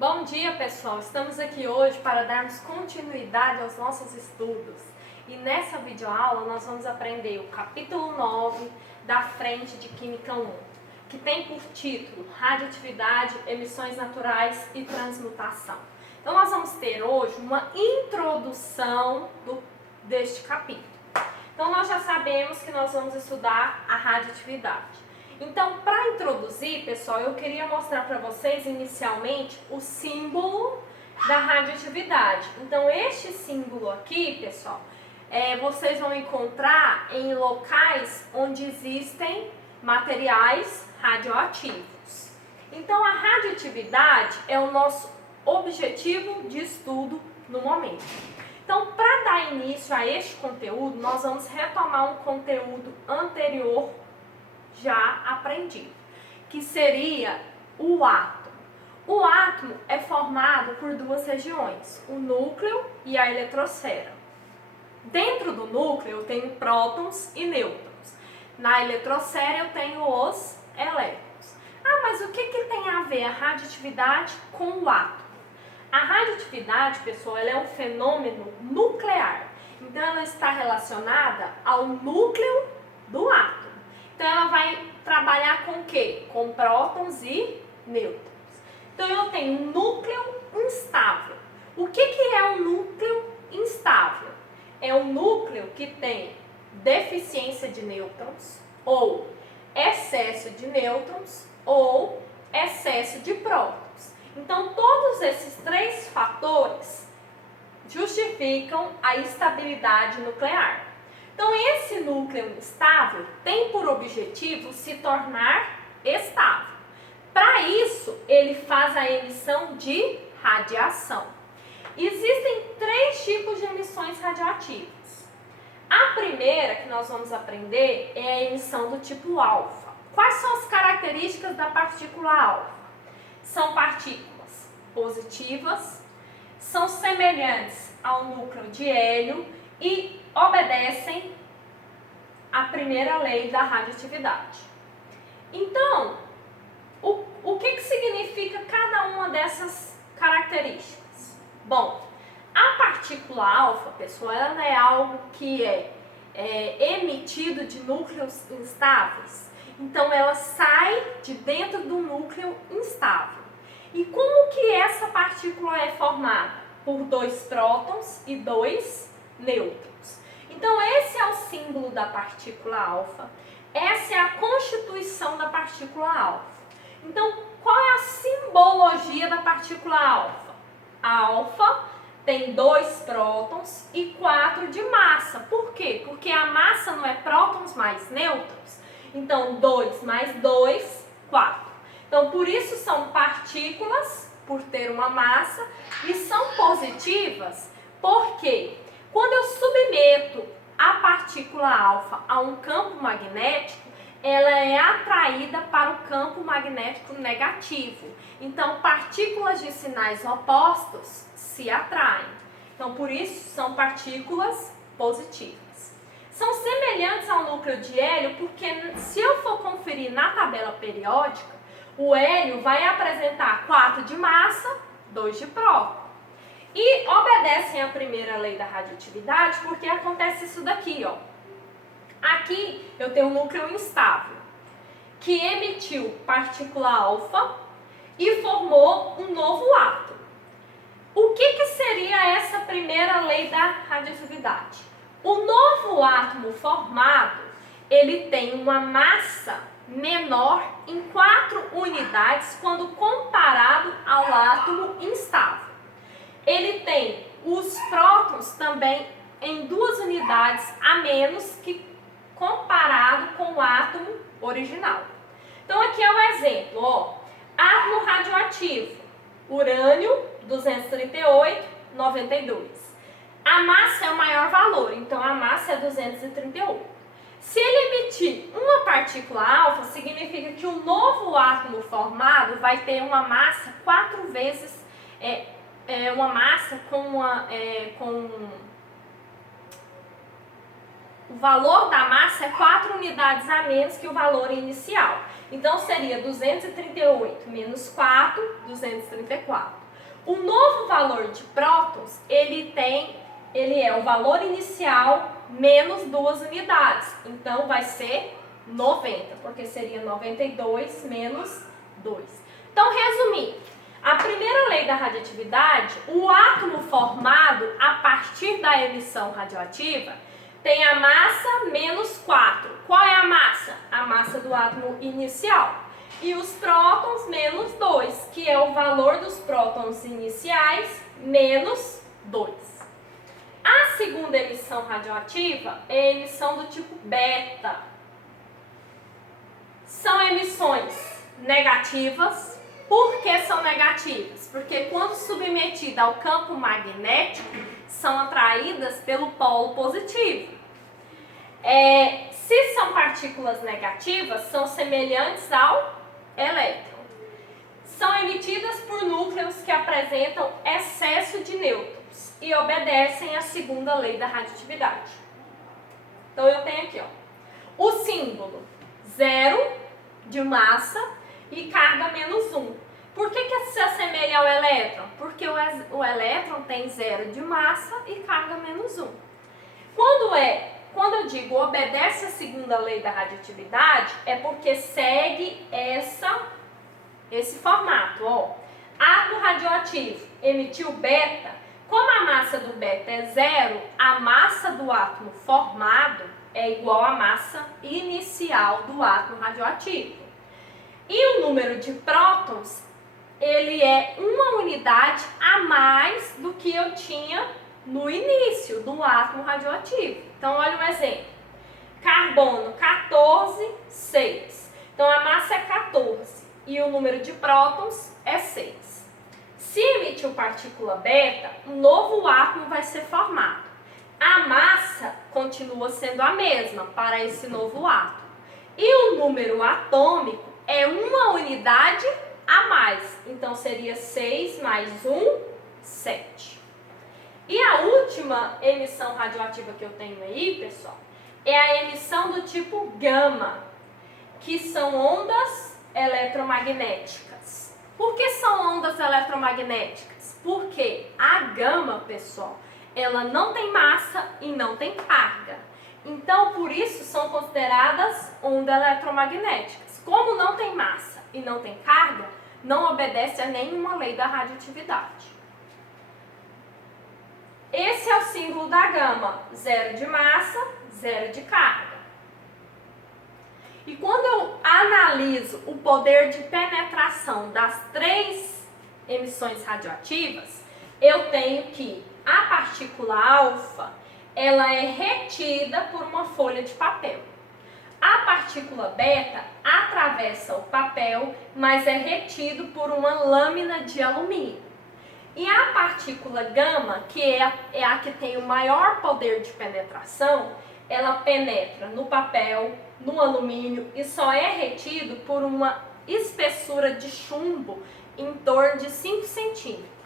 Bom dia, pessoal! Estamos aqui hoje para darmos continuidade aos nossos estudos. E nessa videoaula nós vamos aprender o capítulo 9 da frente de Química 1, que tem por título Radioatividade, Emissões Naturais e Transmutação. Então nós vamos ter hoje uma introdução deste capítulo. Então nós já sabemos que nós vamos estudar a radioatividade. Então, para introduzir, pessoal, eu queria mostrar para vocês inicialmente o símbolo da radioatividade. Então, este símbolo aqui, pessoal, vocês vão encontrar em locais onde existem materiais radioativos. Então, a radioatividade é o nosso objetivo de estudo no momento. Então, para dar início a este conteúdo, nós vamos retomar um conteúdo anterior já aprendido, que seria o átomo. O átomo é formado por duas regiões, o núcleo e a eletrosfera. Dentro do núcleo eu tenho prótons e nêutrons. Na eletrosfera eu tenho os elétrons. Ah, mas o que tem a ver a radioatividade com o átomo? A radioatividade, pessoal, ela é um fenômeno nuclear. Então ela está relacionada ao núcleo do átomo. Então, ela vai trabalhar com o quê? Com prótons e nêutrons. Então, eu tenho um núcleo instável. O que é um núcleo instável? É um núcleo que tem deficiência de nêutrons, ou excesso de nêutrons, ou excesso de prótons. Então, todos esses três fatores justificam a estabilidade nuclear. Então, esse núcleo instável tem por objetivo se tornar estável. Para isso, ele faz a emissão de radiação. Existem três tipos de emissões radioativas. A primeira que nós vamos aprender é a emissão do tipo alfa. Quais são as características da partícula alfa? São partículas positivas, são semelhantes ao núcleo de hélio e obedecem à primeira lei da radioatividade. Então, o que significa cada uma dessas características? Bom, a partícula alfa, pessoal, ela não é algo que é emitido de núcleos instáveis. Então, ela sai de dentro do núcleo instável. E como que essa partícula é formada? Por dois prótons e dois nêutrons. Então, esse é o símbolo da partícula alfa. Essa é a constituição da partícula alfa. Então, qual é a simbologia da partícula alfa? A alfa tem 2 prótons e 4 de massa. Por quê? Porque a massa não é prótons mais nêutrons. Então, 2 mais 2, 4. Então, por isso são partículas, por ter uma massa, e são positivas, porque quando eu submeto a partícula alfa a um campo magnético, ela é atraída para o campo magnético negativo. Então, partículas de sinais opostos se atraem. Então, por isso, são partículas positivas. São semelhantes ao núcleo de hélio, porque se eu for conferir na tabela periódica, o hélio vai apresentar 4 de massa, 2 de próton. E obedecem à primeira lei da radioatividade porque acontece isso daqui, ó. Aqui eu tenho um núcleo instável que emitiu partícula alfa e formou um novo átomo. O que seria essa primeira lei da radioatividade? O novo átomo formado, ele tem uma massa menor em 4 unidades quando comparado ao átomo instável. Ele tem os prótons também em 2 unidades a menos que comparado com o átomo original. Então aqui é um exemplo, ó. Átomo radioativo, urânio 238, 92. A massa é o maior valor, então a massa é 238. Se ele emitir uma partícula alfa, significa que o novo átomo formado vai ter uma massa 4 vezes, uma massa o valor da massa é 4 unidades a menos que o valor inicial. Então, seria 238 menos 4, 234. O novo valor de prótons, ele é o valor inicial menos 2 unidades. Então, vai ser 90, porque seria 92 menos 2. Então, resumindo, a primeira lei da radioatividade, o átomo formado a partir da emissão radioativa tem a massa menos 4. Qual é a massa? A massa do átomo inicial. E os prótons menos 2, que é o valor dos prótons iniciais menos 2. A segunda emissão radioativa é a emissão do tipo beta. São emissões negativas. Por que são negativas? Porque quando submetida ao campo magnético, são atraídas pelo polo positivo. Se são partículas negativas, são semelhantes ao elétron. São emitidas por núcleos que apresentam excesso de nêutrons e obedecem à segunda lei da radioatividade. Então eu tenho aqui, o símbolo 0 de massa e carga menos 1. Por que se assemelha ao elétron? Porque o elétron tem 0 de massa e carga menos 1. Quando eu digo obedece à segunda lei da radioatividade, é porque segue esse formato. Átomo radioativo emitiu beta. Como a massa do beta é 0, a massa do átomo formado é igual à massa inicial do átomo radioativo. E o número de prótons, ele é uma unidade a mais do que eu tinha no início do átomo radioativo. Então, olha um exemplo. Carbono 14, 6. Então, a massa é 14 e o número de prótons é 6. Se emitiu partícula beta, um novo átomo vai ser formado. A massa continua sendo a mesma para esse novo átomo. E o número atômico é uma unidade a mais. Então, seria 6 mais 1, 7. E a última emissão radioativa que eu tenho aí, pessoal, é a emissão do tipo gama, que são ondas eletromagnéticas. Por que são ondas eletromagnéticas? Porque a gama, pessoal, ela não tem massa e não tem carga. Então, por isso, são consideradas ondas eletromagnéticas. Como não tem massa e não tem carga, não obedece a nenhuma lei da radioatividade. Esse é o símbolo da gama, 0 de massa, 0 de carga. E quando eu analiso o poder de penetração das 3 emissões radioativas, eu tenho que a partícula alfa, ela é retida por uma folha de papel. A partícula beta atravessa o papel, mas é retido por uma lâmina de alumínio. E a partícula gama, que é a que tem o maior poder de penetração, ela penetra no papel, no alumínio e só é retido por uma espessura de chumbo em torno de 5 centímetros.